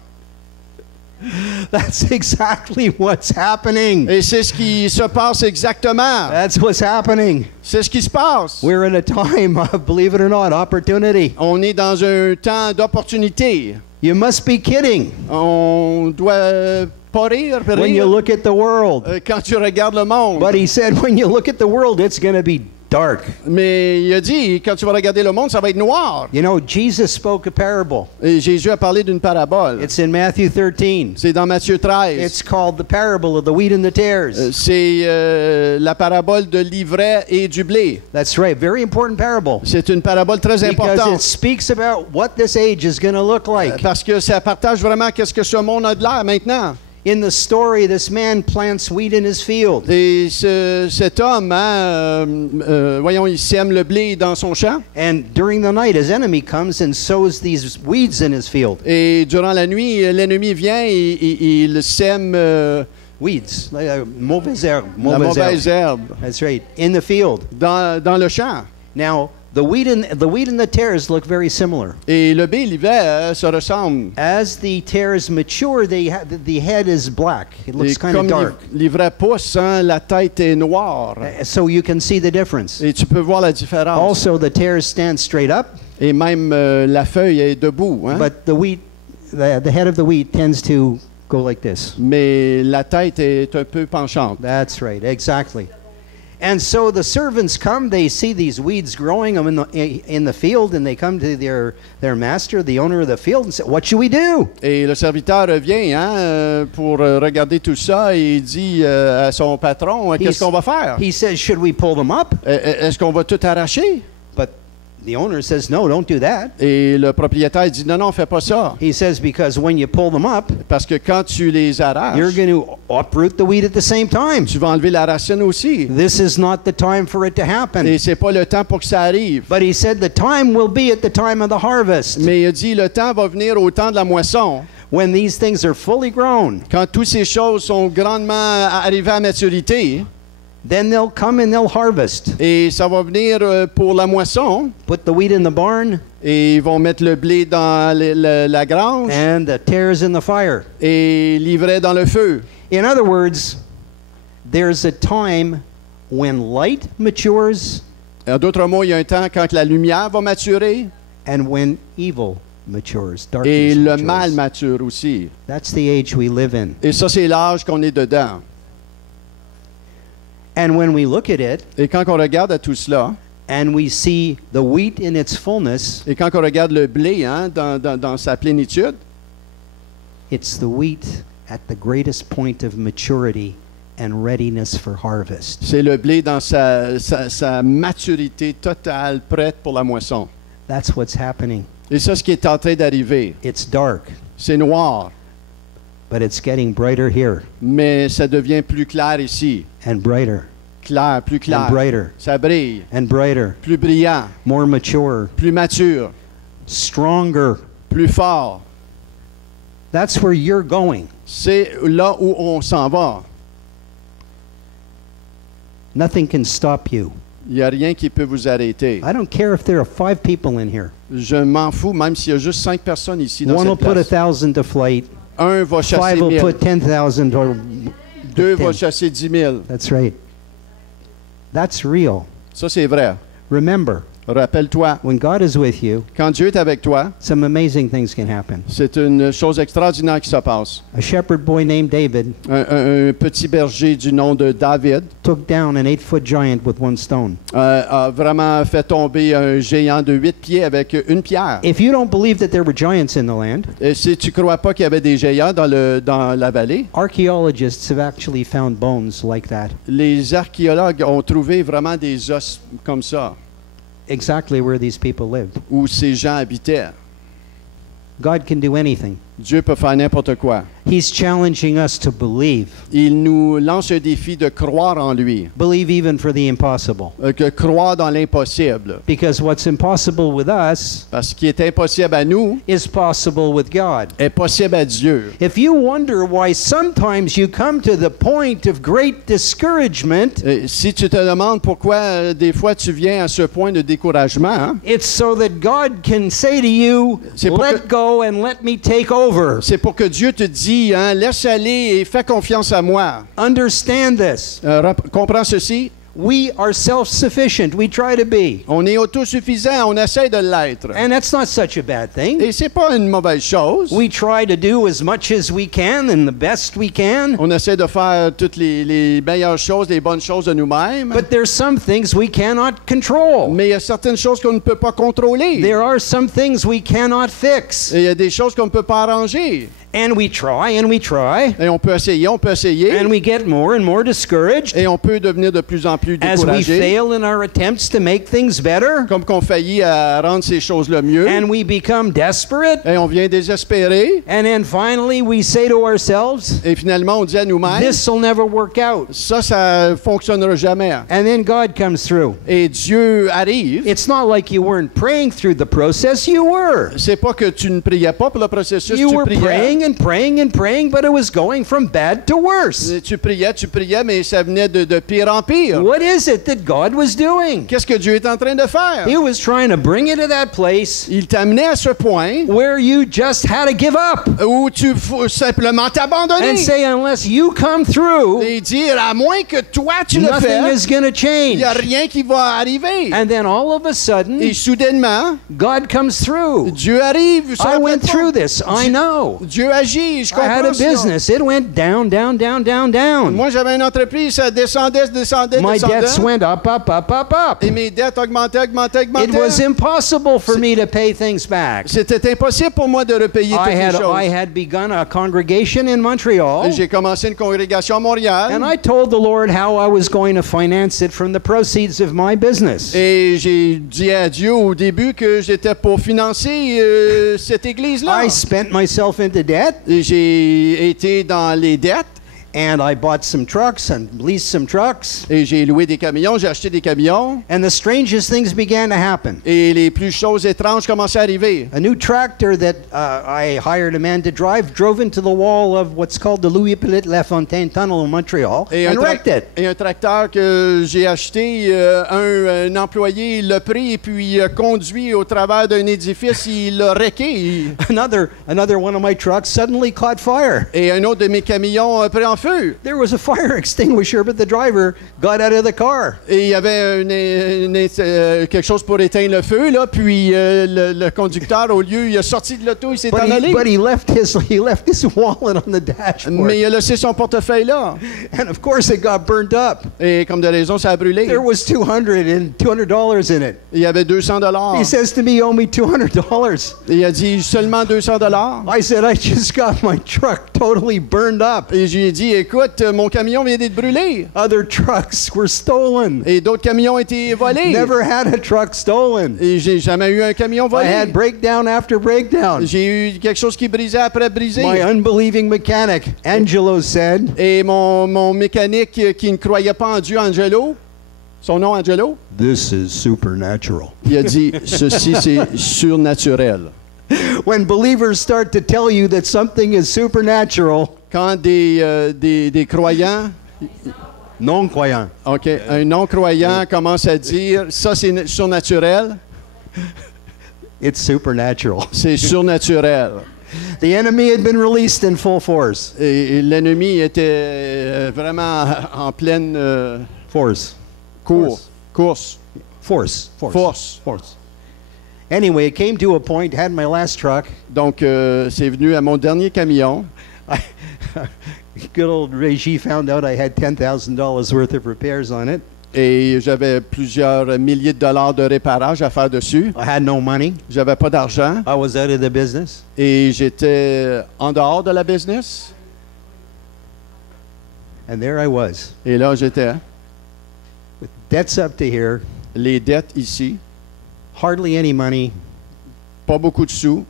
That's exactly what's happening. Et c'est ce qui se passe exactement. That's what's happening. C'est ce qui se passe. We're in a time of, believe it or not, opportunity. On est dans un temps d'opportunité. You must be kidding On doit pas rire, when you look at the world. quand tu regardes le monde. But he said, when you look at the world, it's going to be dark. Mais il a dit, quand tu vas regarder le monde, ça va être noir. You know, Jesus spoke a parable. Et Jésus a parlé d'une parabole. It's in Matthew 13. C'est dans Matthieu 13. It's called the parable of the wheat and the tares. C'est la parabole de l'ivraie et du blé. That's right. Very important parable. C'est une parabole très Because it importante. speaks about what this age is going to look like. Parce que ça partage vraiment qu'est-ce que ce monde a de l'air maintenant. In the story, this man plants wheat in his field. Et cet homme, hein, voyons, il sème le blé dans son champ. And during the night, his enemy comes and sows these weeds in his field. Et durant la nuit, l'ennemi vient et il sème Weeds, mauvaises herbes. la mauvaise herbe That's right, in the field. dans le champ. Now, the wheat and the tares look very similar. Et le blé et l'ivraie se ressemblent. As the tares mature, the head is black. It Et looks kind comme of dark. l'ivraie pousse, hein, la tête est noire. So you can see the difference. Et tu peux voir la différence. Also, the tares stand straight up, Et même la feuille est debout. Hein? but the head of the wheat tends to go like this. Mais la tête est un peu penchante. That's right, exactly. And so the servants come, they see these weeds growing in the field, and they come to their master, the owner of the field, and say, "What should we do?" Et le serviteur revient hein, pour regarder tout ça et il dit à son patron, qu'est-ce qu'on va faire? He says, "Should we pull them up?" Est-ce qu'on va tout arracher? But the owner says, "No, don't do that." Et le propriétaire dit, non, fais pas ça. He says, "Because when you pull them up, Parce que quand tu les arraches, you're going to uproot the wheat at the same time. tu vas enlever la racine aussi. This is not the time for it to happen." Et c'est pas le temps pour que ça arrive. But he said, "The time will be at the time of the harvest, Mais il a dit, le temps va venir au temps de la moisson. when these things are fully grown. Quand toutes ces choses sont grandement arrivées à maturité, Then they'll come and they'll harvest. et ça va venir pour la moisson, Put the wheat in the barn et ils vont mettre le blé dans la grange and the tares in the fire." et l'ivraie dans le feu. In other words, there's a time when light matures En d'autres mots, il y a un temps quand la lumière va maturer and when evil matures, et darkness le matures. mal mature aussi. That's the age we live in. Et ça, c'est l'âge qu'on est dedans. And when we look at it Et quand on regarde à tout cela, and we see the wheat in its fullness, et quand on regarde le blé hein, dans sa plénitude, it's the wheat at the greatest point of maturity and readiness for harvest. c'est le blé dans sa maturité totale, prête pour la moisson. That's what's happening. Et ça, ce qui est en train d'arriver, It's dark, c'est noir, but it's getting brighter here mais ça devient plus clair ici and brighter Clair, plus clair. and brighter Ça brille. and brighter, Plus brillant, more mature, plus mature, stronger. plus fort. That's where you're going. C'est là où on s'en va. Nothing can stop you. Il n'y a rien qui peut vous arrêter. I don't care if there are 5 people in here. Je m'en fous, même s'il y a juste 5 personnes ici dans One will cette put place. 1,000 to flight. Un va 5 chasser will 1000. put 10,000 or 2 va 10. chasser 10 000. That's right. That's real. Ça, c'est vrai. Remember, Rappelle-toi, when God is with you, quand Dieu est avec toi, some amazing things can happen. c'est une chose extraordinaire qui se passe. A shepherd boy named David Un petit berger du nom de David took down an 8-foot giant with one stone. a vraiment fait tomber un géant de 8 pieds avec une pierre. If you don't believe that there were giants in the land, Et si tu ne crois pas qu'il y avait des géants dans la vallée, archaeologists have actually found bones like that, les archéologues ont trouvé vraiment des os comme ça, exactly where these people lived. où ces gens habitaient. God can do anything. Dieu peut faire n'importe quoi. He's challenging us to believe. Il nous lance un défi de croire en lui, Believe even for the impossible. que croire dans l'impossible. Because what's impossible with us Parce ce qui est impossible à nous is possible with God. est possible à Dieu. If you wonder why sometimes you come to the point of great discouragement, Si tu te demandes pourquoi des fois tu viens à ce point de découragement, hein, it's so that God can say to you, C'est pour let que- go and let me take over. c'est pour que Dieu te dit, hein, laisse aller et fais confiance à moi. Understand this. Comprends ceci? We are self-sufficient. We try to be. On est autosuffisant, on essaie de l'être. And that's not such a bad thing. Et c'est pas une mauvaise chose. We try to do as much as we can and the best we can. On essaie de faire toutes les meilleures choses, les bonnes choses de nous-mêmes. But there's some things we cannot control. Mais il y a certaines choses qu'on ne peut pas contrôler. There are some things we cannot fix. Et il y a des choses qu'on ne peut pas arranger. And we try and we try. Et on peut essayer. And we get more and more discouraged Et on peut devenir de plus en plus as we découragé. fail in our attempts to make things better. Comme qu'on faillit à rendre ces choses-là mieux. And we become desperate. Et on vient désespéré. And then finally we say to ourselves, Et finalement, on dit à nous-mêmes, this will never work out. ça fonctionnera jamais. And then God comes through. Et Dieu arrive. It's not like you weren't praying through the process. You were. C'est pas que tu ne priais pas pour le processus, You tu were priais. praying and praying and praying, but it was going from bad to worse. Tu priais, mais ça venait de pire en pire. What is it that God was doing? Qu'est-ce que Dieu est en train de faire? He was trying to bring you to that place Il t'amenait à ce point where you just had to give up où tu faut simplement t'abandonner and say, unless you come through, et dire, à moins que toi tu le nothing fais, is going to il change. n'y a rien qui va arriver. And then all of a sudden, Et soudainement, God comes through. Dieu arrive. I went through this. I know. Dieu agit, je I had a comprends ça. business. It went down, down, down, down, down. Moi, j'avais une entreprise, ça descendait. My debts went up, up, up, up, up. Et mes dettes augmentaient. It was impossible for me to pay things back. C'était impossible pour moi de repayer toutes les choses. I had begun a congregation in Montreal, J'ai commencé une congrégation à Montréal. and I told the Lord how I was going to finance it from the proceeds of my business. Et j'ai dit à Dieu au début que j'étais pour financer cette église-là. I spent myself into debt, Et j'ai été dans les dettes and I bought some trucks and leased some trucks, et j'ai loué des camions, j'ai acheté des camions and the strangest things began to happen. et les plus choses étranges commençaient à arriver. A new tractor that I hired a man to drive drove into the wall of what's called the Louis-Hippolyte Lafontaine Tunnel in Montreal and wrecked it. Et un tracteur que j'ai acheté, un employé l'a pris et puis il a conduit au travers d'un édifice, il l'a wrecké. Another one of my trucks suddenly caught fire. Et un autre de mes camions a pris en feu. There was a fire extinguisher, but the driver got out of the car. Et il y avait quelque chose pour éteindre le feu, là, puis le conducteur, au lieu, il est sorti de l'auto, il s'est en allé. But he left his wallet on the dashboard. Mais il a laissé son portefeuille là. And of course it got burnt up. Et comme de raison, ça a brûlé. There was $200 in it. Il y avait $200. He says to me, you owe me $200. Il a dit seulement $200. I said, I just got my truck totally burned up. Et je lui ai dit, dit, écoute, mon camion vient d'être brûlé. Other trucks were stolen. Et d'autres camions ont été volés. Never had a truck stolen. Et j'ai jamais eu un camion I volé. had breakdown after breakdown. J'ai eu quelque chose qui brisait après brisé. My unbelieving mechanic, Angelo, said, Et mon mécanique qui ne croyait pas en Dieu, Angelo, son nom Angelo, "This is supernatural." il a dit, ceci c'est surnaturel. When believers start to tell you that something is supernatural, Quand des croyants, non-croyants, OK, un non-croyant commence à dire, ça c'est surnaturel, it's supernatural. c'est surnaturel. The enemy had been released in full force. Et l'ennemi était vraiment en pleine Force. course. Force. Anyway, it came to a point, had my last truck. Donc, c'est venu à mon dernier camion. Good old Reggie found out I had $10,000 worth of repairs on it. Et j'avais plusieurs milliers de dollars de réparage à faire dessus. I had no money. J'avais pas d'argent. I was out of the business. Et j'étais en dehors de la business. And there I was, Et là, j'étais. with debts up to here, Les dettes ici. hardly any money. Pas beaucoup de sous.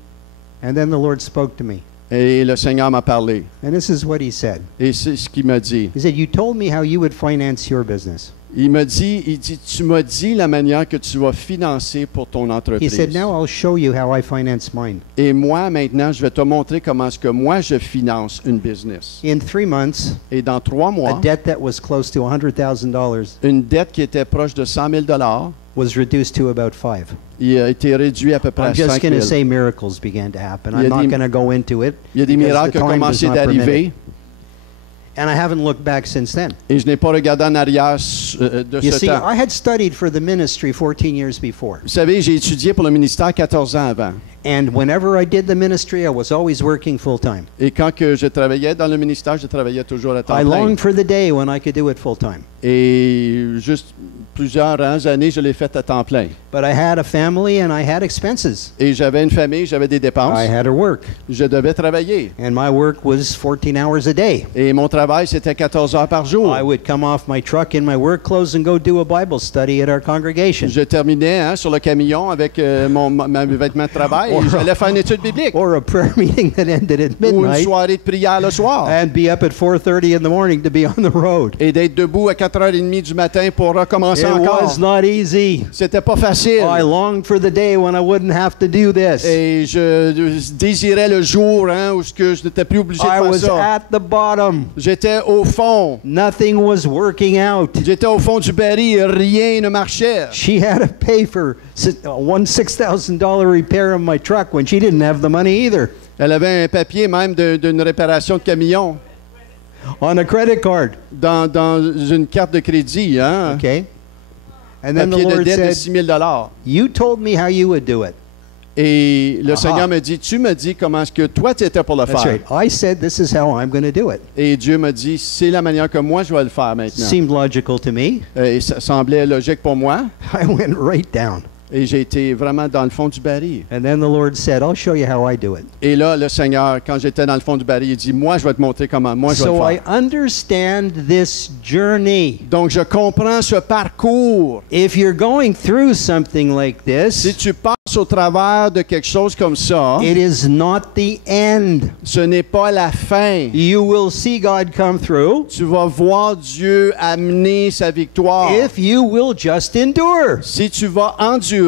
And then the Lord spoke to me. Et le Seigneur m'a parlé. And this is what he said. Et c'est ce qu'il m'a dit. He said, "You told me how you would finance your business." Il dit, tu m'as dit la manière que tu vas financer pour ton He entreprise. said, "Now I'll show you how I finance mine." Et moi, maintenant, je vais te montrer comment est-ce que moi, je finance une business. In 3 months, Et dans 3 a mois, debt that was close to $100,000 une dette qui était proche de 100 000 $ was reduced to about 5. il a été réduit à peu près à I'm just 5 going to 000. say miracles began to happen. Il y a I'm not des- going to go into it. Il y a des because miracles the qui ont time does commencé not permit it. d'arriver And I haven't looked back since then. et je n'ai pas regardé en arrière de You ce see, temps. I had studied for the ministry 14 years before. Vous savez, j'ai étudié pour le ministère 14 ans avant. And whenever I did the ministry, I was always working full time. Et quand que je travaillais dans le ministère, je travaillais toujours à temps I plein. longed for the day when I could do it full time. Et juste plusieurs années, je l'ai fait à temps plein. But I had a family and I had expenses. Et j'avais une famille, j'avais des dépenses. I had to work. Je devais travailler. And my work was 14 hours a day. Et mon travail, c'était 14 heures par jour. I would come off my truck in my work clothes and go do a Bible study at our congregation. Je terminais sur le camion avec mes vêtements de travail et j'allais faire une étude biblique. Or a prayer meeting that ended at Ou une midnight. soirée de prière le soir. And be up at 4:30 in the morning to be on the road. Et d'être debout à 4h30 du matin pour recommencer It encore. was not easy. C'était pas facile. I longed for the day when I wouldn't have to do this. Et je désirais le jour où je n'étais plus obligé de I faire was ça. at the bottom. J'étais au fond. Nothing was working out. J'étais au fond du baril et rien ne marchait. She had to pay for one $6,000 repair of my truck when she didn't have the money either Elle avait un papier même d'une réparation de camion on a credit card. dans une carte de crédit. Hein? Okay. And then the Papier de Lord dette de said, 6 000 $. "You told me how you would do it." Et le Aha. Seigneur me dit, tu me dis comment est-ce que toi tu étais pour le That's faire. right. I said, "This is how I'm going to do it." Et Dieu me dit, c'est la manière que moi je vais le faire maintenant. Seemed logical to me. Et ça semblait logique pour moi. I went right down. Et j'ai été vraiment dans le fond du baril. And then the Lord said, "I'll show you how I do it." Et là, le Seigneur, quand j'étais dans le fond du baril, il dit, moi je vais te montrer comment, moi je vais So le I faire. understand this journey. Donc je comprends ce parcours. If you're going through something like Si this, tu passes au travers de quelque chose comme ça, it is not the end. ce n'est pas la fin. You will see God come through Tu vas voir Dieu amener sa victoire. if you will just endure. Si tu vas endurer.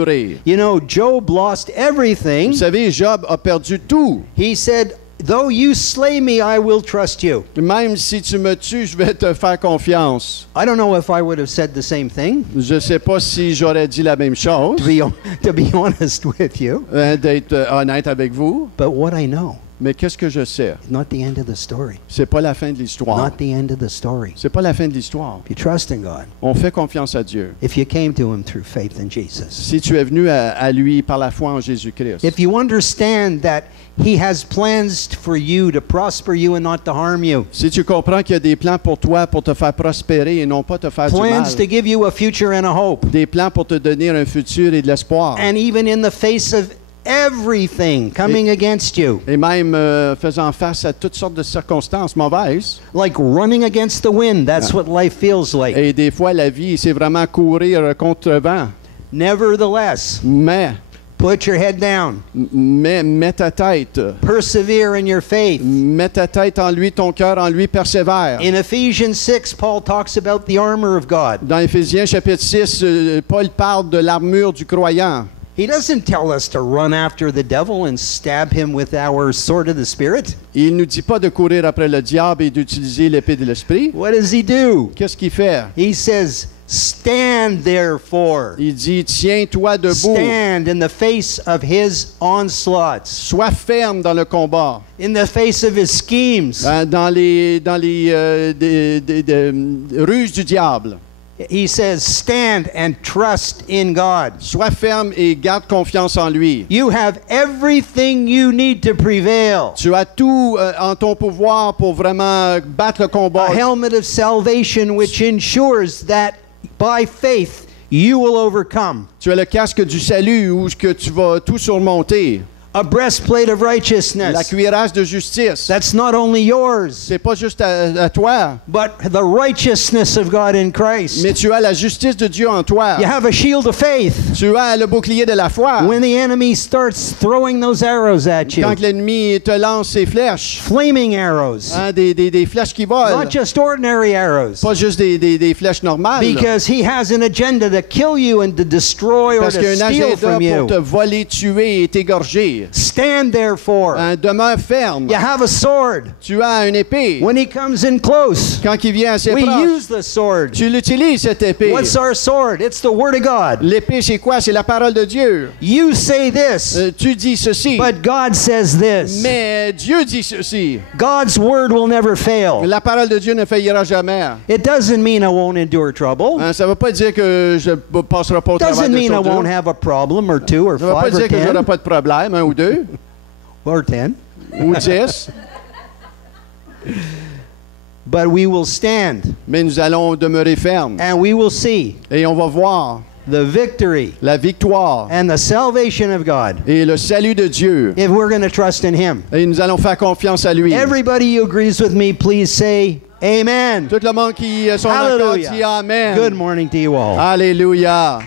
You know, Job lost everything. Vous savez, Job a perdu tout. He said, "Though you slay me, I will trust you." Même si tu me tues, je vais te faire confiance. I don't know if I would have said the same thing, Je ne sais pas si j'aurais dit la même chose, to be honest with you, d'être honnête avec vous. but what I know Mais qu'est-ce que je sais? is not the end of the story. C'est pas la fin de l'histoire. Not the end of the story. C'est pas la fin de l'histoire. If you trust in God, On fait confiance à Dieu. if you came to Him through faith in Jesus, Si tu es venu à lui par la foi en Jésus-Christ, if you understand that He has plans for you to prosper you and not to harm you, si tu comprends qu'il y a des plans pour toi pour te faire prospérer et non pas te faire du mal, plans to give you a future and a hope, des plans pour te donner un futur et de l'espoir, and even in the face of everything coming against you. Et même faisant face à toutes sortes de circonstances mauvaises. Like running against the wind. That's what life feels like. Et des fois, la vie, c'est vraiment courir contre vent. Nevertheless, Mais put your head down. mets ta tête. Persevere in your faith. Mets ta tête en lui, ton cœur en lui, persévère. In Ephesians 6, Paul talks about the armor of God. Dans Éphésiens chapitre 6, Paul parle de l'armure du croyant. He doesn't tell us to run after the devil and stab him with our sword of the Spirit. Il ne nous dit pas de courir après le diable et d'utiliser l'épée de l'esprit. What does he do? Qu'est-ce qu'il fait? He says, stand therefore. Il dit, tiens-toi debout. Stand in the face of his onslaughts, Sois ferme dans le combat. in the face of his schemes. Dans les ruses du diable. He says, stand and trust in God. Sois ferme et garde confiance en lui. You have everything you need to prevail. Tu as tout en ton pouvoir pour vraiment battre le combat. A helmet of salvation which ensures that by faith you will overcome. Tu as le casque du salut où que tu vas tout surmonter. A breastplate of La righteousness. cuirasse de justice. That's not only yours, C'est pas juste à toi, but the righteousness of God in Christ. mais tu as la justice de Dieu en toi. You have a shield of faith. Tu as le bouclier de la foi. When the enemy starts throwing those arrows at you, Quand l'ennemi te lance ses flèches, flaming arrows, hein, des flèches qui volent, not just ordinary arrows, pas juste des flèches normales. because he has an agenda to kill you and to destroy or Parce qu'il y to a un steal agenda from pour you. te voler, tuer et t'égorger. Stand therefore. Hein, demeure ferme. You have a sword. Tu as une épée. When he comes in close, Quand il vient assez we proche, use the sword. tu l'utilises cette épée. What's our sword? It's the Word of God. L'épée, c'est quoi? C'est la parole de Dieu. You say this, Tu dis ceci, but God says this. mais Dieu dit ceci. God's Word will never fail. La parole de Dieu ne faillira jamais. It doesn't mean I won't endure trouble. Hein, ça ne veut pas dire que je ne passerai pas au travers Doesn't de mean I choses won't dures. have a problem or two or Ça ne veut pas five or dire que je n'aurai 10 pas de problème, un ou deux, or 10. ou 10, But we will stand mais nous allons demeurer fermes. and we will see Et on va voir the victory la victoire and the salvation of God et le salut de Dieu. if we're going to trust in Him. Et nous allons faire confiance à lui. Everybody who agrees with me, please say Amen. Tout le monde qui sont d'accord dit Hallelujah. Amen. Good morning to you all. Alléluia.